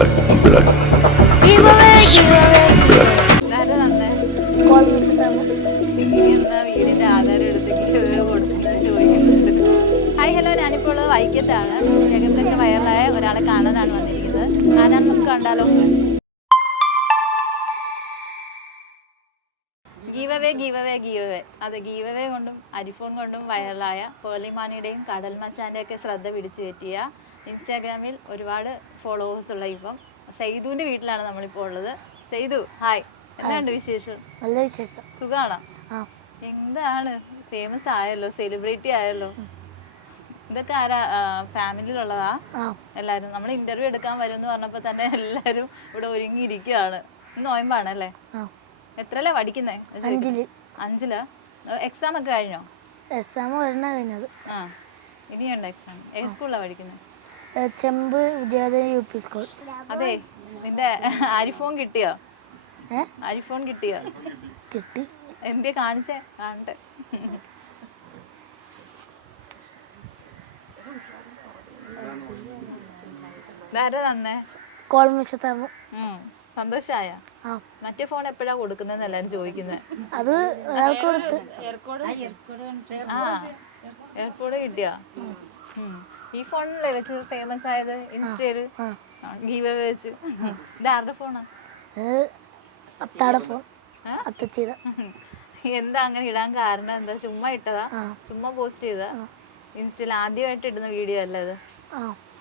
blood, blood, ചോദിക്കുന്നുണ്ട്. Hi hello ഞാനിപ്പോൾ വൈക്കത്താണ് ഇൻസ്റ്റാഗ്രാമിലൊക്കെ ഒരാളെ കാണാനാണ് വന്നിരിക്കുന്നത്. ആരാണ് നമുക്ക് കണ്ടാലോ? ഗീവവേ ഗീവവേ ഗീവവേ അത് ഗീവവേ കൊണ്ടും അരിഫോൺ കൊണ്ടും വൈറലായ പേർലിമാനിയുടെയും കടൽ മച്ചാന്റെ ഒക്കെ ശ്രദ്ധ പിടിച്ചു പറ്റിയ ഇൻസ്റ്റാഗ്രാമിൽ ഒരുപാട് ഫോളോവേഴ്സ് ഉള്ള ഇപ്പം സെയ്തുവിന്റെ വീട്ടിലാണ് നമ്മളിപ്പോൾ ഉള്ളത്. സെയ്തു ഹായ് എന്താണ്ട് വിശേഷം? നല്ല വിശേഷം. സുഖാണോ? എന്താണ്? ഫേമസ് ആയല്ലോ സെലിബ്രിറ്റി ആയല്ലോ. ഇതൊക്കെ ആരാ ഫാമിലിയിലുള്ളതാ എല്ലാരും നമ്മൾ ഇന്റർവ്യൂ എടുക്കാൻ വരും എന്ന് പറഞ്ഞപ്പോൾ തന്നെ എല്ലാരും ഇവിടെ ഒരുങ്ങിയിരിക്കുകയാണ്. ഇന്ന് നോയമ്പാണല്ലേ? ആ. എത്രല്ലേ പഠിക്കുന്നേ? അഞ്ചിൽ. അഞ്ചിലാ? എക്സാം ഒക്കെ കഴിഞ്ഞോ? എക്സാം കഴിഞ്ഞത്. ആ. ഇനിയുണ്ടോ എക്സാം ഏത് സ്കൂളിലാണ് പഠിക്കുന്നത് ചെമ്പ് വിദ്യാലയ യു പി സ്കൂൾ. അതെ നിന്റെ ആരിഫോൺ കിട്ടിയോ? ആരിഫോൺ കിട്ടിയോ? കിട്ടി. എന്തിയാ കാണിച്ചേ? കാണട്ടെ. സന്തോഷായ? മറ്റേ ഫോൺ എപ്പോഴാ കൊടുക്കുന്നതെന്ന് എല്ലാരും ചോദിക്കുന്നത് അത് എയർപോർട്ട്. കിട്ടിയോ. ഈ ഫോണിലേ വെച്ച് ഫേമസ് ആയത്? ഇൻസ്റ്റയിൽ ഗീവ് വെച്ച്. ഫോണാ? അത്താടെ ഫോൺ. അത്തച്ചിയുടെ. എന്താ അങ്ങനെ ഇടാൻ കാരണം? എന്താ ചുമ്മാ ഇട്ടതാ? ചുമ്മാ പോസ്റ്റ് ചെയ്താ ഇൻസ്റ്റയിൽ ആദ്യമായിട്ട് ഇടുന്ന വീഡിയോ അല്ലേ അത്?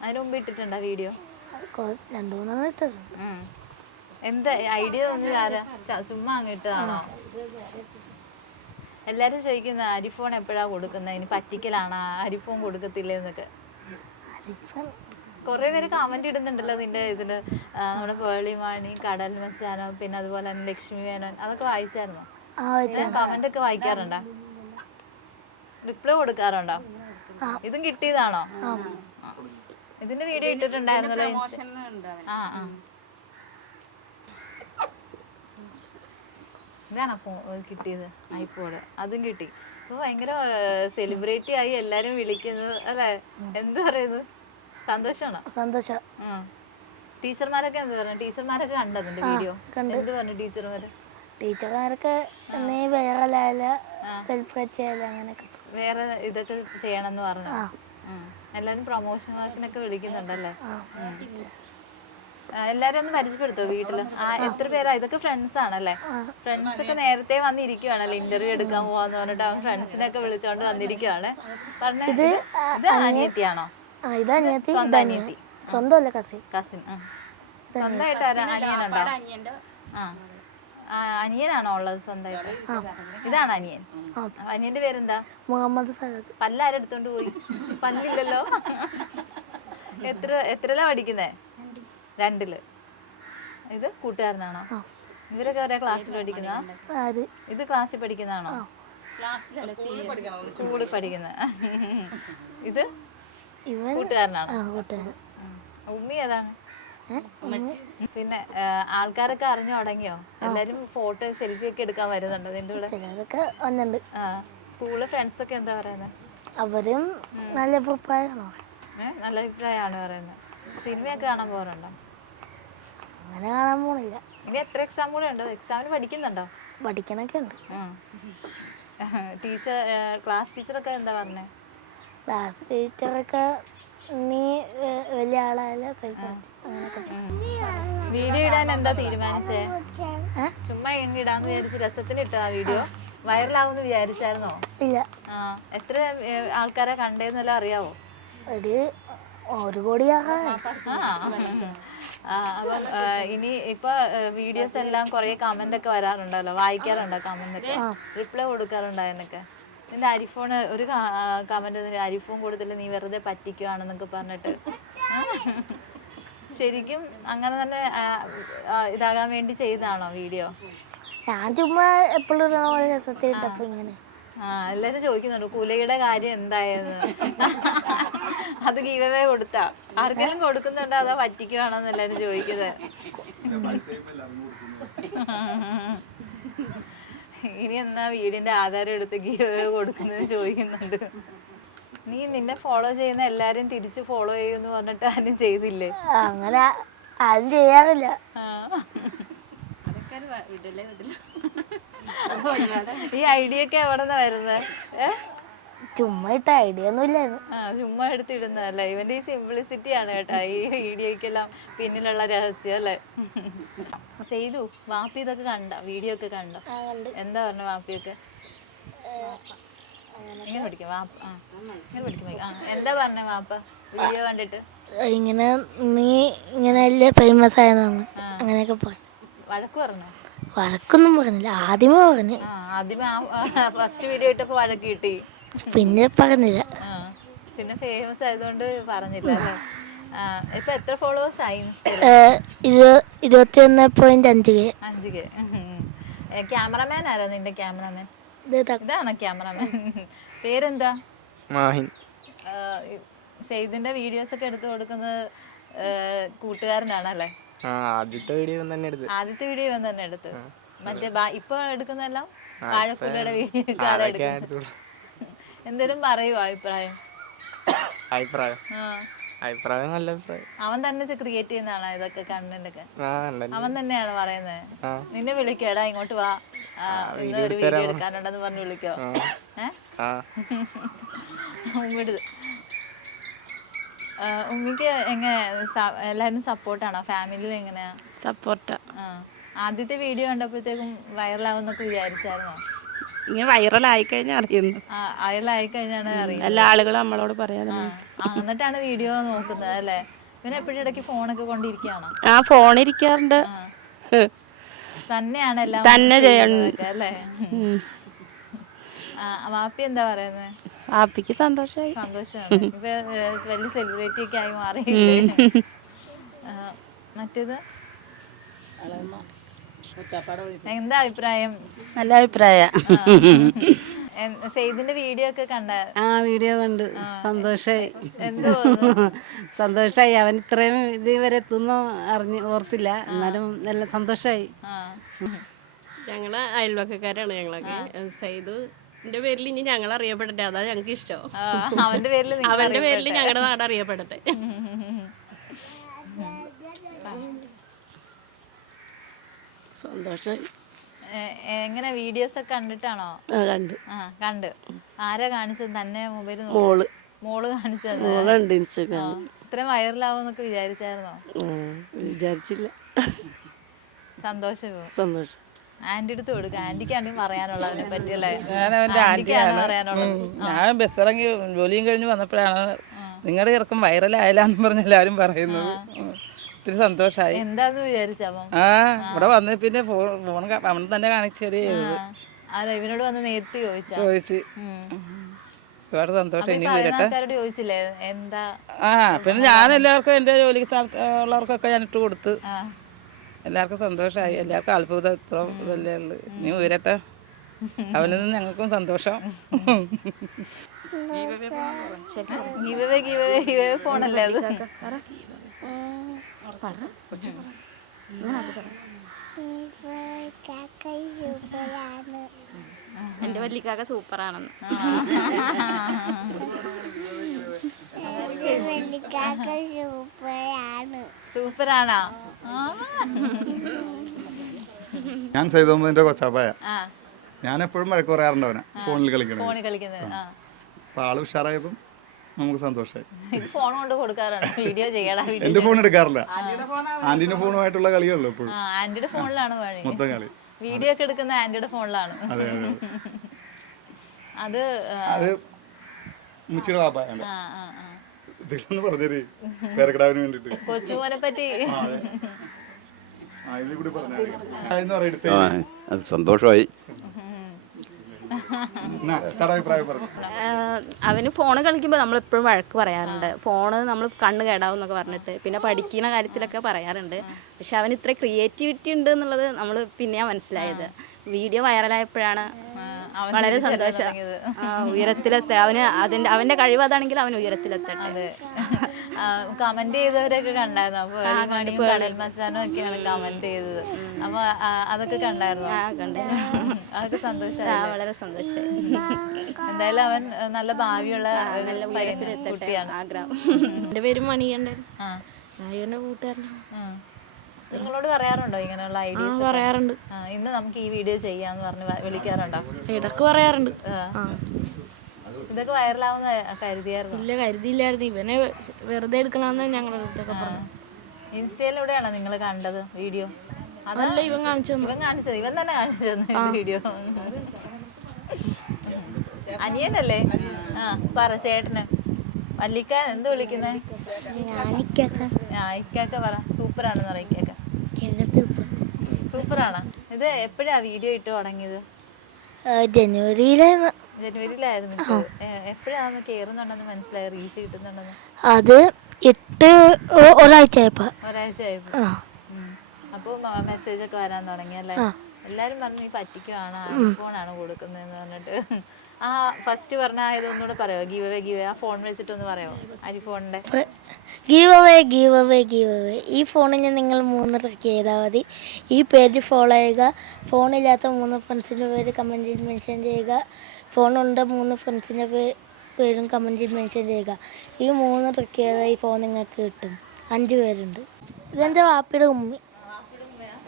അതിന് മുമ്പ് ഇട്ടിട്ടുണ്ടോ വീഡിയോ രണ്ടു മൂന്നെണ്ണം ഇട്ടിട്ടുണ്ട്. എന്താ ഐഡിയ തോന്നി ആരാ? ചുമ്മാ അങ്ങ് ഇട്ടതാണോ? എല്ലാരും ചോദിക്കുന്ന അരിഫോൺ എപ്പോഴാ കൊടുക്കുന്നത്? ഇനി പറ്റിക്കലാണോ? അരിഫോൺ കൊടുക്കത്തില്ലേ? എന്നൊക്കെ. കുറെ പേര് കമന്റ് ഇടുന്നുണ്ടല്ലോ നിന്റെ ഇതിൽ. നമ്മുടെ പേളിമാണി കടൽ മച്ചാനോ പിന്നെ അതുപോലെ തന്നെ ലക്ഷ്മി മേനോൻ അതൊക്കെ വായിച്ചായിരുന്നോ? കമന്റ് ഒക്കെ വായിക്കാറുണ്ടോ? റിപ്ലൈ കൊടുക്കാറുണ്ടോ. ഇതും കിട്ടിയതാണോ? ഇതിന്റെ വീഡിയോ ഇട്ടിട്ടുണ്ടായിരുന്നല്ലോ ഇൻസ്റ്റ- ആ ആ. ഇതാണോ ഫോ കിട്ടിയത്? ഐഫോണ് അതും കിട്ടി. അപ്പൊ ഭയങ്കര സെലിബ്രിറ്റി ആയി എല്ലാരും വിളിക്കുന്നത് അല്ലെ? എന്താ പറയുന്നു? സന്തോഷാണോ സന്തോഷം. ടീച്ചർമാരൊക്കെ എന്ത് പറഞ്ഞു? ടീച്ചർമാരൊക്കെ കണ്ടതിന്റെ വീഡിയോ? കണ്ടു. എന്ത് പറഞ്ഞു ടീച്ചർമാര്? ടീച്ചർമാരൊക്കെ നീ വേറെ സെൽഫ് കച്ചായാലും അങ്ങനെയൊക്കെ. വേറെ ഇതൊക്കെ ചെയ്യണമെന്ന് പറഞ്ഞു? എല്ലാരും പ്രൊമോഷൻ വർക്കിനൊക്കെ വിളിക്കുന്നുണ്ടല്ലേ? എല്ലാരും ഒന്ന് പരിചയപ്പെടുത്തോ വീട്ടിൽ? ആ എത്ര പേരാ? ഇതൊക്കെ ഫ്രണ്ട്സ് ആണല്ലേ? ഫ്രണ്ട്സ് ഒക്കെ നേരത്തെ വന്നിരിക്കുവാണല്ലേ? ഇന്റർവ്യൂ എടുക്കാൻ പോവാന്ന് പറഞ്ഞിട്ട് അവൻ ഫ്രണ്ട്സിനൊക്കെ വിളിച്ചോണ്ട് വന്നിരിക്കുവാണ്. പറഞ്ഞ ഇത് അനിയത്തിയാണോ ഇത് അനിയത്തി ഇത് അനിയത്തി. സ്വന്തമല്ല കസി കസിൻ സ്വന്തമായിട്ട് അനിയനുണ്ടോ അനിയനാണോ ഉള്ളത് സ്വന്തമായിട്ട്? ഇതാണ് അനിയൻ. അനിയന്റെ പേരെന്താ? മുഹമ്മദ് സഹദ് പല്ലാരെടുത്തോണ്ട് പോയി. പല്ലില്ലല്ലോ. എത്ര എത്രലാ പഠിക്കുന്നേ? രണ്ടിൽ. ഇത് കൂട്ടുകാരനാണോ? ഇവരൊക്കെ ഒരേ ക്ലാസ്സിൽ പഠിക്കുന്ന ഇത് ക്ലാസ്സിൽ പഠിക്കുന്നതാണോ? സ്കൂളിൽ പഠിക്കുന്ന. ഇത് ഇവൻ കൂട്ടുകാരനാണോ? ആ കൂട്ടുകാരൻ. ഉമ്മി ഏതാണ്? ഏ? പിന്നെ ആ, ആൾക്കാരൊക്കെ അറിഞ്ഞു തുടങ്ങിയോ? എല്ലാരും ഫോട്ടോ സെൽഫി ഒക്കെ എടുക്കാൻ വരുന്നുണ്ടോ. നിന്റെ കൂടെ ചിലരൊക്കെ വന്നിട്ടുണ്ട് ആ സ്കൂളിലെ ഫ്രണ്ട്സ് ഒക്കെ എന്താ പറയുന്നത് അവരും നല്ല അഭിപ്രായമാണോ? ഏഹ് നല്ല അഭിപ്രായമാണ് പറയുന്നത് സിനിമയൊക്കെ കാണാൻ പോകാറുണ്ടോ? അങ്ങനെ കാണാൻ പോണില്ല. ഇനി എത്ര എക്സാം കൂടെ ഉണ്ട്? എക്സാമിന് പഠിക്കുന്നുണ്ടോ? പഠിക്കണൊക്കെ ഉണ്ട്. ടീച്ചർ ക്ലാസ് ടീച്ചറൊക്കെ എന്താ പറഞ്ഞേ? ക്ലാസ് ടീച്ചറൊക്കെ നീ വലിയ ആളായാല സെൽഫ് അങ്ങനെയൊക്കെ വീഡിയോ ഇടാൻ എന്താ തീരുമാനിച്ചേ? ചുമ്മാ എങ്ങനെ ഇടാന്ന് വിചാരിച്ച് രസത്തിന് ആ വീഡിയോ. വൈറലാവുമെന്ന് വിചാരിച്ചായിരുന്നോ? ഇല്ല. എത്ര ആൾക്കാരെ കണ്ടേന്നെല്ലാം അറിയാവോ? ഒരു ഒരു കോടി അപ്പം ഇനി ഇപ്പൊ വീഡിയോസ് എല്ലാം കുറെ കമന്റ് ഒക്കെ വരാറുണ്ടല്ലോ. വായിക്കാറുണ്ടോ കമന്റ് റിപ്ലൈ കൊടുക്കാറുണ്ടോ അതിനൊക്കെ? നിന്റെ അരിഫോൺ ഒരു കമന്റ് അരിഫോൺ കൊടുത്തില്ല നീ വെറുതെ പറ്റിക്കുവാണെന്നൊക്കെ പറഞ്ഞിട്ട്. ശരിക്കും അങ്ങനെ തന്നെ ഇതാകാൻ വേണ്ടി ചെയ്താണോ വീഡിയോ? ഞാൻ ചുമ്മാ എപ്പോഴും ഇങ്ങനെ. ആ എല്ലാരും ചോദിക്കുന്നുണ്ട് കുലയുടെ കാര്യം എന്തായെന്ന്. അത് ഗീവവേ കൊടുത്താ. ആർക്കെങ്കിലും കൊടുക്കുന്നുണ്ടോ അതോ പറ്റിക്കുവാണോന്ന് എല്ലാരും ചോദിക്കുന്നത്? ഇനി എന്നാ വീടിന്റെ ആധാരം എടുത്ത് ഗീവ് കൊടുക്കുന്നത് ചോദിക്കുന്നുണ്ട്. നീ നിന്നെ ഫോളോ ചെയ്യുന്ന എല്ലാരും തിരിച്ച് ഫോളോ ചെയ്യുമെന്ന് പറഞ്ഞിട്ട് ആരും ചെയ്തില്ലേ? അങ്ങനെ ആരും ചെയ്യാറില്ല. ഈ ഐഡിയ ഒക്കെ എവിടെ നിന്നാ വരുന്നത് ഏ? ചുമ്മാ ഇട്ട ഐഡിയ ഒന്നും ഇല്ലായിരുന്നു. ആ ചുമ്മാ എടുത്തിടുന്നതല്ല ഇവന്റെ ഈ സിംപ്ലിസിറ്റി ആണ് കേട്ടോ ഈ വീഡിയോക്കെല്ലാം പിന്നിലുള്ള രഹസ്യം അല്ലേ? ചെയ്തു. വാപ്പി ഇതൊക്കെ കണ്ട വീഡിയോ ഒക്കെ കണ്ട? എന്താ പറഞ്ഞ വാപ്പിയൊക്കെ? ഇങ്ങനെ പഠിക്കാം വാപ്പ ആ ഇങ്ങനെ പഠിക്കും ആ എന്താ പറഞ്ഞ വാപ്പ? വീഡിയോ കണ്ടിട്ട്? ഇങ്ങനെ നീ ഇങ്ങനെ വലിയ ഫേമസ് ആയതാണ് അങ്ങനെയൊക്കെ പറഞ്ഞു. വഴക്ക് പറഞ്ഞു? വഴക്കൊന്നും പറഞ്ഞില്ല. ആദ്യമേ പറഞ്ഞു. ആദ്യമേ ഫസ്റ്റ് വീഡിയോ ഇട്ടപ്പോ വഴക്ക് കിട്ടി. പിന്നെ പറഞ്ഞില്ല. പിന്നെ ഫേമസ് ആയതുകൊണ്ട് പറഞ്ഞില്ല ഇപ്പൊ എത്ര ഫോളോവേഴ്സ് ആയി ഇൻസ്റ്റയിൽ? ഇരുപ ഇരുപത്തി ഒന്ന് പോയിന്റ് അഞ്ച് കെ. അഞ്ച് കെ. ക്യാമറമാൻ ആരാ നിന്റെ ക്യാമറമാൻ ഇതാണ് ക്യാമറമാൻ പേരെന്താ? മാഹിൻ. സെയ്ദിന്റെ വീഡിയോസ് ഒക്കെ എടുത്തു കൊടുക്കുന്നത് കൂട്ടുകാരനാണല്ലേ? ആ ആദ്യത്തെ വീഡിയോ തന്നെ എടുത്ത്. ആദ്യത്തെ വീഡിയോ തന്നെ എടുത്ത്. മറ്റേ ഇപ്പൊ എടുക്കുന്നതെല്ലാം വാഴക്കുലയുടെ വീഡിയോ അതൊക്കെ ഞാൻ എടുത്ത് കൊടുത്തു. എന്തേലും പറയുവോ അഭിപ്രായം. അഭിപ്രായം. ആ. അഭിപ്രായം നല്ല അഭിപ്രായം. അവൻ തന്നെ ക്രിയേറ്റ് ചെയ്യുന്നതാണോ ഇതൊക്കെ കണ്ടന്റ് ഒക്കെ അവൻ തന്നെയാണ് പറയുന്നത് നിന്നെ വിളിക്കടാ ഇങ്ങോട്ട് വാ. ഇന്ന് ഒരു വീഡിയോ എടുക്കാനുണ്ടെന്ന് പറഞ്ഞു വിളിക്കോ. ഏ? ആ. ഉമ്മിട്. ഉമ്മിക്ക് എങ്ങനെ എല്ലാരും സപ്പോർട്ടാണോ? ഫാമിലിയിൽ എങ്ങനെയാ? സപ്പോർട്ടാ. ആദ്യത്തെ വീഡിയോ കണ്ടപ്പോഴത്തേക്കും വൈറലാവുന്നൊക്കെ വിചാരിച്ചായിരുന്നോ? ഇങ്ങനെ ആയി കഴിഞ്ഞാൽ അറിയുന്നു. ആ വൈറലായി കഴിഞ്ഞാണ് അറിയുന്നത്. എല്ലാ ആളുകളും നമ്മളോട് പറയാൻ എന്നിട്ടാണ് വീഡിയോ നോക്കുന്നത് അല്ലേ? പിന്നെ എപ്പോഴും ഇടയ്ക്ക് ഫോണൊക്കെ കൊണ്ടിരിക്കുകയാണോ? ആ ഫോൺ ഇരിക്കാറുണ്ട് തന്നെയാണ് എല്ലാം തന്നെ അല്ലേ? വാപ്പി എന്താ പറയുന്നത് ആപ്പിക്ക് സന്തോഷമായി സന്തോഷമാണ് വലിയ സെലിബ്രിറ്റി ഒക്കെ ആയി മാറി മറ്റേത്? എന്താ അഭിപ്രായം? നല്ല അഭിപ്രായ. സെയ്ദിന്റെ വീഡിയോ ഒക്കെ കണ്ട? ആ വീഡിയോ കണ്ട്. സന്തോഷായി. എന്തോ സന്തോഷായി. അവൻ ഇത്രയും ഇതുവരെ എത്തുന്നു അറിഞ്ഞ് ഓർത്തില്ല. എന്നാലും നല്ല സന്തോഷായി. ഞങ്ങൾ അയൽവക്കക്കാരാണ് ഞങ്ങളൊക്കെ. സൈദു എന്റെ പേരിൽ ഇനി ഞങ്ങൾ അറിയപ്പെടട്ടെ അതാ ഞങ്ങൾക്ക് ഇഷ്ടം അവന്റെ പേരിൽ അവന്റെ പേരിൽ ഞങ്ങളുടെ നാട് അറിയപ്പെടട്ടെ സന്തോഷമായി എ- എങ്ങനെ വീഡിയോസ് ഒക്കെ കണ്ടിട്ടാണോ? കണ്ടു കണ്ട്. ആ കണ്ട്. ആരാ കാണിച്ചത്? തന്നെ മൊബൈൽ മോൾ. മോൾ കാണിച്ചത്. മോളുണ്ട് ഇത്രയും വൈറലാവുന്നൊക്കെ വിചാരിച്ചായിരുന്നോ? വിചാരിച്ചില്ല. സന്തോഷം സന്തോഷം. ആന്റി അടുത്ത് കൊടുക്കുക ആന്റിക്കാണ് പറയാനുള്ളതിനെ പറ്റി അല്ലേ? ഞാൻ ബസ് ഇറങ്ങി ജോലിയും കഴിഞ്ഞ് വന്നപ്പോഴാണ് നിങ്ങളുടെ ചെറുക്കം വൈറലായാലെന്ന് പറഞ്ഞ് എല്ലാവരും പറയുന്നത്. ഒത്തിരി സന്തോഷായി. എന്താന്ന് വിചാരിച്ചപ്പം ആ ഇവിടെ വന്ന് പിന്നെ ഫോൺ ഫോൺ കാ- അവൻ തന്നെ കാണിച്ചു തരിക ചെയ്തത് അതെ ഇവനോട് വന്ന് നേരിട്ട് ചോദിച്ചാ. ഒരുപാട് സന്തോഷം ഇനി വരട്ടെ ആൾക്കാരോട് ചോദിച്ചില്ലേ എന്താ? ആ പിന്നെ ഞാൻ എല്ലാവർക്കും എന്റെ ജോലി സ്ഥലത്ത് ഉള്ളവർക്കൊക്കെ ഞാൻ ഇട്ട് കൊടുത്ത്. ആ. എല്ലാവർക്കും സന്തോഷമായി എല്ലാവർക്കും അത്ഭുതം ഇത്ര ഇതല്ലേ ഉള്ളു. ഇനി വരട്ടെ അവനിൽ നിന്ന് ഞങ്ങൾക്കും സന്തോഷം. ഗിവ് ഗിവ് ഗിവ് ഫോണല്ലേ അത്? എന്റെ വല്ലിക്കാക്ക സൂപ്പറാണെന്ന്. സൂപ്പറാണോ. ആ. ഞാൻ സൈതോമ്പതിന്റെ കൊച്ചാപ്പായ. ആ. ഞാൻ എപ്പോഴും അവനെ. ഫോണിൽ കളിക്കുന്നത്. ആ. അപ്പൊ ആൾ ഉഷാറായപ്പം നമുക്ക് സന്തോഷമായി ഇത് ഫോൺ കൊണ്ട് കൊടുക്കാറാണ്. വീഡിയോ ചെയ്യടാ എന്റെ ഫോൺ എടുക്കാറില്ല. ആന്റിന്റെ ഫോണുമായിട്ടുള്ള കളിയല്ലോ എപ്പോഴും ആന്റിയുടെ ഫോണിലാണ് പണി. മൊത്തം കളി. വീഡിയോ ഒക്കെ എടുക്കുന്ന ആന്റിയുടെ ഫോണിലാണ് അതെ അതെ അത്. അത് മുച്ചിയുടെ പാപ്പായാണ് ആ ആ ആ. ഇതിലൊന്ന് പറഞ്ഞത് പേരക്കിടാവിന് വേണ്ടിട്ട്. കൊച്ചുമോനെ പറ്റി. ആ ഇതിൽ കൂടി പറഞ്ഞു എന്ന് പറയെടുത്തേ ആ അത് സന്തോഷമായി. അവന് ഫോൺ കളിക്കുമ്പോൾ നമ്മൾ എപ്പോഴും വഴക്ക് പറയാറുണ്ട്. ഫോണ് നമ്മൾ കണ്ണ് കേടാവും എന്നൊക്കെ പറഞ്ഞിട്ട്. പിന്നെ പഠിക്കുന്ന കാര്യത്തിലൊക്കെ പറയാറുണ്ട്. പക്ഷെ അവന് ഇത്ര ക്രിയേറ്റിവിറ്റി ഉണ്ട് എന്നുള്ളത് നമ്മൾ പിന്നെയാ മനസ്സിലായത്. വീഡിയോ വൈറലായപ്പോഴാണ് വളരെ സന്തോഷം. ഉയരത്തിലെത്ത അവന് അതിന്റെ അവന്റെ കഴിവ് അതാണെങ്കിൽ അവൻ ഉയരത്തിലെത്തട്ടെ. കമന്റ് ചെയ്തവരൊക്കെ കണ്ടായിരുന്നു. അപ്പൊ മണിയും കടൽ മച്ചാനും ഒക്കെയാണ് കമന്റ് ചെയ്തത്. അപ്പൊ അതൊക്കെ കണ്ടായിരുന്നു? ആ കണ്ടേ. അതൊക്കെ ആ സന്തോഷമായി വളരെ സന്തോഷമായി എന്തായാലും അവൻ നല്ല ഭാവിയുള്ള നല്ല കുട്ടിയാണ്. ആഗ്രഹം. എന്റെ പേര് മണികണ്ഠൻ. കൂട്ടുകാരനാണ്. നിങ്ങളോട് പറയാറുണ്ടോ ഇങ്ങനെയുള്ള ആ ഐഡിയസ് പറയാറുണ്ട്. ഇന്ന് നമുക്ക് ഈ വീഡിയോ ചെയ്യാന്ന് പറഞ്ഞ് വിളിക്കാറുണ്ടോ? ഇടയ്ക്ക് പറയാറുണ്ട്. ഇതൊക്കെ വൈറലാവുന്ന കരുതിയായിരുന്നു? ഇല്ല കരുതിയില്ലായിരുന്നു. ഇവനെ വെറുതെ എടുക്കണമെന്ന് ഞങ്ങളുടെ അടുത്തൊക്കെ പറഞ്ഞു. ഇൻസ്റ്റയിലൂടെയാണോ നിങ്ങൾ കണ്ടത് വീഡിയോ? അതല്ല ഇവൻ കാണിച്ചു ഇവൻ കാണിച്ചത്. ഇവൻ തന്നെ കാണിച്ചു തന്നു വീഡിയോ. അനിയനല്ലേ? ആ പറ ചേട്ടന്. വല്ലിക്ക എന്ത് വിളിക്കുന്നേ? ഇക്കാക്ക. പറ. സൂപ്പറാണെന്ന് പറ ഇക്കാക്ക. സൂപ്പറാണ്? ഇത് എപ്പോഴാ വീഡിയോ ഇട്ട് തുടങ്ങിയത്? ജനുവരിയിലായിരുന്നു. ജനുവരിയിലായിരുന്നു കേറുന്നുണ്ടെന്ന് മനസ്സിലായി? കിട്ടുന്നുണ്ടെന്ന്. അത് എട്ട് ഒരാഴ്ചയായപ്പോ. മെസ്സേജ് ഒക്കെ വരാൻ തുടങ്ങി അല്ലേ? എല്ലാരും പറഞ്ഞു പറ്റിക്കുവാണ് കൊടുക്കുന്നതെന്ന് പറഞ്ഞിട്ട്. ആ ഫസ്റ്റ് പറഞ്ഞ ഇതൊന്നുകൂടെ പറയോ? ഗീവ് അവേ ഗീവ് ആ ഫോൺ വെച്ചിട്ടൊന്ന് പറയോ? ഐഫോണിന്റെ give away give away give away ഈ ഫോണിന് നിങ്ങൾ മൂന്ന് ട്രിക്ക് ചെയ്താൽ മതി. ഈ പേജ് ഫോളോ ചെയ്യുക. ഫോണില്ലാത്ത മൂന്ന് ഫ്രണ്ട്സിന്റെ പേര് കമന്റിൽ മെൻഷൻ ചെയ്യുക. ഫോണുണ്ട് മൂന്ന് ഫ്രണ്ട്സിന്റെ പേരും കമന്റിൽ മെൻഷൻ ചെയ്യുക ഈ മൂന്ന് ട്രിക്ക് ചെയ്താൽ ഈ ഫോൺ നിങ്ങൾക്ക് കിട്ടും. അഞ്ച് പേരുണ്ട്. ഇതെന്റെ വാപ്പിയുടെ ഉമ്മി.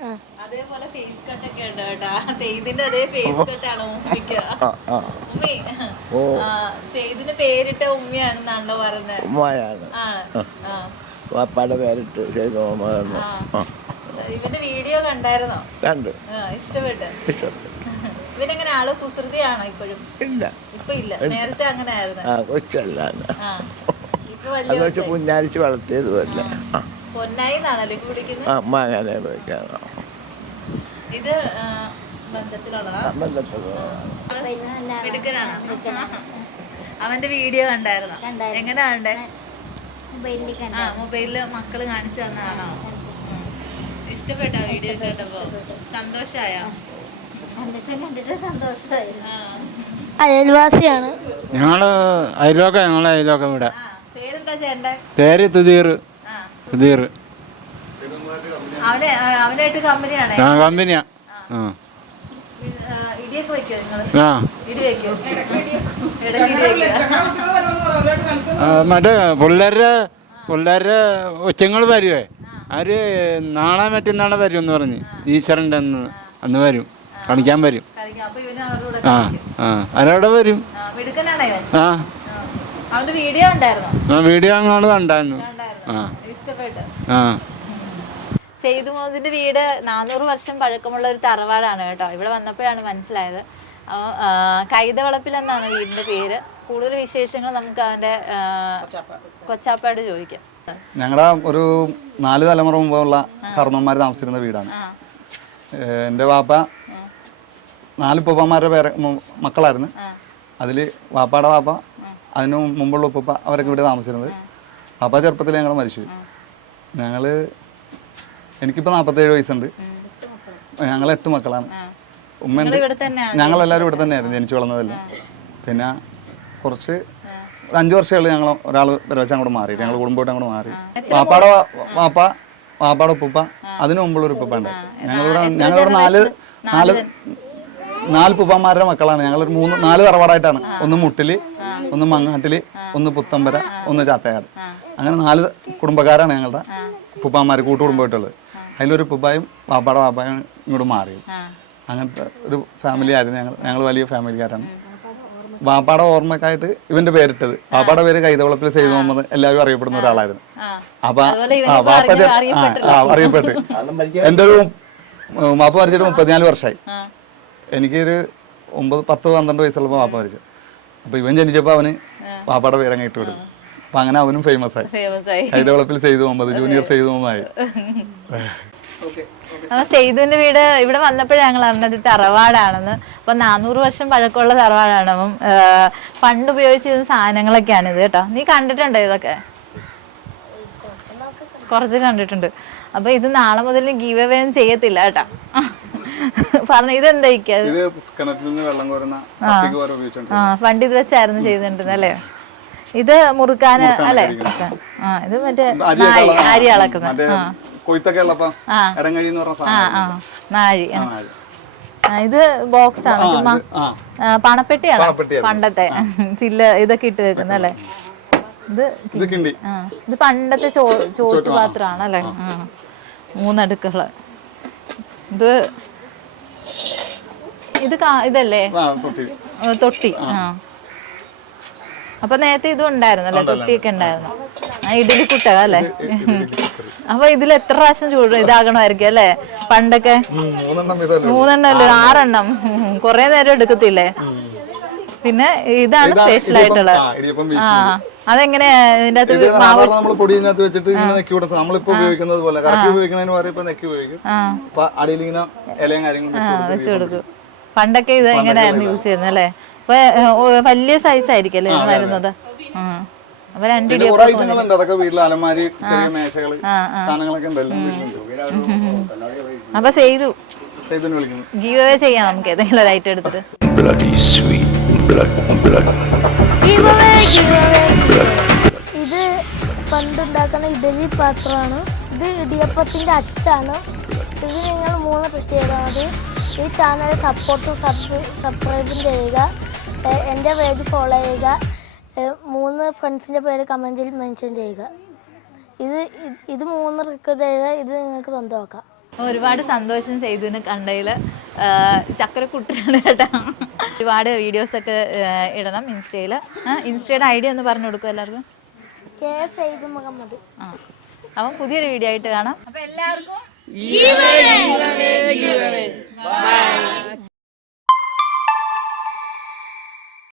ആ. അതേപോലെ ഫേസ് കട്ട് ഒക്കെ ഉണ്ട് കേട്ടോ. സെയ്ദിന്റെ അതേ ഫേസ് കട്ടാണ് ഉമ്മിക്ക്. ഉമ്മി ആ, സെയ്ദിന്റെ പേരിട്ട ഉമ്മിയാണെന്നാണല്ലോ പറയുന്നത് ഉമ്മയാണ്. ആ വാപ്പാടെ പേരിട്ട്. ഇവന്റെ വീഡിയോ കണ്ടായിരുന്നോ? കണ്ടു. ഇഷ്ടപ്പെട്ടു. ഇവനെങ്ങനെ ആൾ കുസൃതിയാണോ ഇപ്പോഴും? ഇല്ല. ഇപ്പൊ ഇല്ല. നേരത്തെ അങ്ങനെ ആയിരുന്നു ആ അത് കുഞ്ഞാലിച്ച് വളർത്തിയതുമല്ല. പൊന്നായി എന്നാണല്ലോ ആ, ഇത് അവന്റെ വീഡിയോ കണ്ടായിരുന്നോ? എങ്ങനെയാ കണ്ടേ? ആ മൊബൈലിൽ മക്കൾ കാണിച്ചു തന്നതാണോ? ഇഷ്ടപ്പെട്ട വീഡിയോ കേട്ടപ്പോ? സന്തോഷായോ. അയൽവാസിയാണ്. ഞങ്ങൾ അയലോക്ക ഞങ്ങളെ അയലോക്ക ഇവിടെ. പേരെന്താ പേര് തുതീർ ആ. തുതീർ അവനെ ആ, അവനായിട്ട് കമ്പനിയാണേ? ആ കമ്പനിയാ. ആ. ആ, ഇടിയൊക്കെ വെക്കോ നിങ്ങൾ ആ. ഇടി വെക്കോ. ഇടയ്ക്ക് ഇടി വെക്കോ ആ, മറ്റേ പിള്ളേരുടെ പിള്ളേരുടെ ഒച്ചങ്ങൾ വരുവേ. അവർ നാളെ മറ്റന്നാളെ വരും എന്ന് പറഞ്ഞ് ഈശ്വരന്റെ അന്ന് അന്ന് വരും. കളിക്കാൻ വരും. ആ ആ. അവരവിടെ വരും. ആ, മിടുക്കനാണോ ആ. ആ. അവന്റെ വീഡിയോ ഉണ്ടായിരുന്നു ആ വീഡിയോ അങ്ങോട്ട് കണ്ടായിരുന്നു. ആ. ഇഷ്ടപ്പെട്ടു. ആ. സെയ്ദ് മോദിന്റെ വീട് നാനൂറ് വർഷം പഴക്കമുള്ള ഒരു തറവാടാണ് കേട്ടോ. ഇവിടെ വന്നപ്പോഴാണ് മനസ്സിലായത്. കൈതവളപ്പിൽ എന്നാണ് വീടിന്റെ പേര്. കൂടുതൽ വിശേഷങ്ങൾ നമുക്ക് അവന്റെ കൊച്ചാപ്പാട് ചോദിക്കാം. ഞങ്ങളുടെ ഒരു നാല് തലമുറ മുമ്പുള്ള കർണന്മാർ താമസിച്ചിരുന്ന വീടാണ്. എന്റെ എന്റെ വാപ്പ നാല് ഉപ്പമാരുടെ പേരെ മക്കളായിരുന്നു. അതിൽ വാപ്പാടെ വാപ്പ അതിന് മുമ്പുള്ള ഉപ്പ അവരൊക്കെ ഇവിടെ താമസിച്ചിരുന്നത്. വാപ്പ ചെറുപ്പത്തിൽ ഞങ്ങൾ മരിച്ചു. ഞങ്ങൾ എനിക്കിപ്പോൾ നാൽപ്പത്തേഴ് വയസ്സുണ്ട്. ഞങ്ങൾ എട്ട് മക്കളാണ്. ഉമ്മയുണ്ട് ഞങ്ങൾ എല്ലാവരും ഞങ്ങളെല്ലാവരും ഇവിടെ തന്നെയായിരുന്നു ജനിച്ചു വളർന്നതെല്ലാം. പിന്നെ കുറച്ച് ഒരു അഞ്ച് വർഷമുള്ള ഞങ്ങൾ ഒരാൾ വെച്ച് അങ്ങോട്ട് മാറി. ഞങ്ങൾ കുടുംബമായിട്ട് അങ്ങോട്ട് മാറി. വാപ്പാടെ വാപ്പ വാപ്പാടെ ഉപ്പ അതിനു മുമ്പുള്ള ഒരു ഉപ്പ ഉണ്ട് ഞങ്ങളിവിടെ ഞങ്ങളിവിടെ നാല് നാല് നാല് പുപ്പന്മാരുടെ മക്കളാണ്. ഞങ്ങളൊരു മൂന്ന് നാല് തറവാടായിട്ടാണ്. ഒന്ന് മുട്ടിൽ ഒന്ന് മങ്ങാട്ടിൽ ഒന്ന് പുത്തമ്പര ഒന്ന് ചാത്തയാട്. അങ്ങനെ നാല് കുടുംബക്കാരാണ് ഞങ്ങളുടെ ഉപ്പന്മാർ കൂട്ടുകുടുംബമായിട്ടുള്ളത്. അതിലൊരു പുപ്പായും പാപ്പാടെ പാപ്പായും ഇങ്ങോട്ട് മാറിയത് അങ്ങനത്തെ ഒരു ഫാമിലി ആയിരുന്നു ഞങ്ങൾ. ഞങ്ങൾ വലിയ ഫാമിലിക്കാരാണ്. വാപ്പാടെ ഓർമ്മക്കായിട്ട് ഇവന്റെ പേരിട്ടത്. വാപ്പാടെ പേര് കൈതവളപ്പിൽ ചെയ്തു മുഹമ്മദ് എല്ലാവരും അറിയപ്പെടുന്ന ഒരാളായിരുന്നു. അപ്പൊ അറിയപ്പെട്ടു. എന്റെ ഒരു മാപ്പ് മരിച്ചിട്ട് മുപ്പത്തിനാല് വർഷമായി എനിക്കൊരു ഒമ്പത് പത്ത് പന്ത്രണ്ട് വയസ്സുള്ളപ്പോൾ വാപ്പ മരിച്ചു. അപ്പൊ ഇവൻ ജനിച്ചപ്പോൾ അവന് പാപ്പയുടെ പേരങ്ങ് ഇട്ട് വിടും. അപ്പൊ അങ്ങനെ അവനും ഫേമസ് ആയി. ഫേമസ് ആയി. കൈതവളപ്പിൽ ചെയ്തു മുഹമ്മദ് ജൂനിയർ ചെയ്തു മുഹമ്മദായി ആ സെയ്തുവിന്റെ വീട് ഇവിടെ വന്നപ്പോഴേ ഞങ്ങൾ അറിഞ്ഞത് തറവാടാണെന്ന്. അപ്പൊ നാനൂറ് വർഷം പഴക്കമുള്ള തറവാടാണ്. അപ്പം പണ്ട് ഉപയോഗിച്ചിരുന്ന സാധനങ്ങളൊക്കെയാണ് ഇത് കേട്ടോ. നീ കണ്ടിട്ടുണ്ടോ ഇതൊക്കെ? കുറച്ച് കണ്ടിട്ടുണ്ട്. അപ്പൊ ഇത് നാളെ മുതൽ ഗീവ് അവേ ചെയ്യത്തില്ല കേട്ടോ. പറഞ്ഞു ഇതെന്തായിരിക്കും ഇത് കിണറ്റിൽ നിന്ന് വെള്ളം കോരുന്ന ഉപയോഗിച്ചോണ്ട് ആ പണ്ട് ഇത് വെച്ചായിരുന്നു ചെയ്തിട്ടുണ്ട് അല്ലേ? ഇത് മുറുക്കാന് അല്ലേ? ആ ഇത് മറ്റേ അരി അളക്കുന്ന ആ. കൊയ്ത്തൊക്കെ ഉള്ളപ്പോ. ഇടങ്ങഴി എന്ന് പറഞ്ഞ സാധനം നാഴി ഇത് ബോക്സ് ആണ് ചുമ്മാ പണപ്പെട്ടിയാണ്. പണ്ടത്തെ ചില്ല ഇതൊക്കെ ഇട്ട് വെക്കുന്ന അല്ലേ? ഇത് ഇത് പണ്ടത്തെ ചോ ചോറ്റുപാത്രമാണ് അല്ലേ? മൂന്നടുക്കൾ ഇത് ഇത് ഇതല്ലേ? തൊട്ടി. ആ അപ്പൊ നേരത്തെ ഇതും ഉണ്ടായിരുന്നല്ലേ തൊട്ടിയൊക്കെ ഉണ്ടായിരുന്നു. ഇഡലി കുട്ടക അല്ലേ? അപ്പൊ ഇതിൽ എത്ര പ്രാവശ്യം ചൂട് ഇതാകണമായിരിക്കും അല്ലേ? പണ്ടൊക്കെ? മൂന്നെണ്ണം അല്ലേ? ആറെണ്ണം. കൊറേ നേരം എടുക്കത്തില്ലേ? പിന്നെ ഇതാണ് സ്പെഷ്യൽ ആയിട്ടുള്ളത്. ആ, ഇതിന്റെ അകത്ത് സാധാരണ നമ്മൾ വെച്ചിട്ട് ഇങ്ങനെ നെക്കി കൊടുത്ത് നമ്മളിപ്പോ ഉപയോഗിക്കുന്നത് പോലെ. കറക്കി ഉപയോഗിക്കുന്നതിന് ഇപ്പൊ നെക്കി ഉപയോഗിക്കും. ആ. അപ്പൊ അടിയിൽ ഇങ്ങനെ ഇലയും കാര്യങ്ങളും വെച്ച് കൊടുത്ത് കൊടുക്കും. പണ്ടൊക്കെ ഇത് എങ്ങനെയായിരുന്നു യൂസ് ചെയ്യുന്നത് അല്ലേ? അപ്പൊ വലിയ സൈസ് ആയിരിക്കും അല്ലേ വരുന്നത്? അപ്പൊ ഐറ്റങ്ങളുണ്ട് അതൊക്കെ വീട്ടിൽ അലമാരി ചെറിയ മേശകൾ സാധനങ്ങളൊക്കെ അപ്പൊ ചെയ്തു. ഗീവേ വിളിക്കുന്നു. ഗീവ് അവേ ചെയ്യാം നമുക്ക്. ഏതെങ്കിലും ഒരു ഐറ്റം എടുത്തിട്ട്. ഇത് പണ്ടുണ്ടാക്കുന്ന ഇഡലി പാത്രമാണ്. ഇത് ഇടിയപ്പത്തിന്റെ അച്ചാണ്. ഇത് നിങ്ങൾ മൂന്ന് പ്രത്യേകത ഈ ചാനൽ സപ്പോർട്ടും സബ്സ്ക്രൈബും ചെയ്യുക. എന്റെ പേജ് ഫോളോ ചെയ്യുക. മൂന്ന് ഫ്രണ്ട്സിന്റെ പേര് കമന്റിൽ മെൻഷൻ ചെയ്യുക. ഇത് ഇത് മൂന്ന് റിക്വസ്റ്റ് ചെയ്താൽ ഇത് നിങ്ങൾക്ക് സ്വന്തമാക്കാം. ഒരുപാട് സന്തോഷം ചെയ്തു കണ്ടതിൽ. ചക്കരക്കുട്ടിയാണ് കേട്ടോ. ഒരുപാട് വീഡിയോസ് ഒക്കെ ഇടണം ഇൻസ്റ്റയിൽ ഇൻസ്റ്റയുടെ ഐഡിയ ഒന്ന് പറഞ്ഞു കൊടുക്കും എല്ലാവർക്കും. കെ സെയ്ദ് മുഹമ്മദ്. ആ അപ്പം പുതിയൊരു വീഡിയോ ആയിട്ട് കാണാം. അപ്പൊ എല്ലാവർക്കും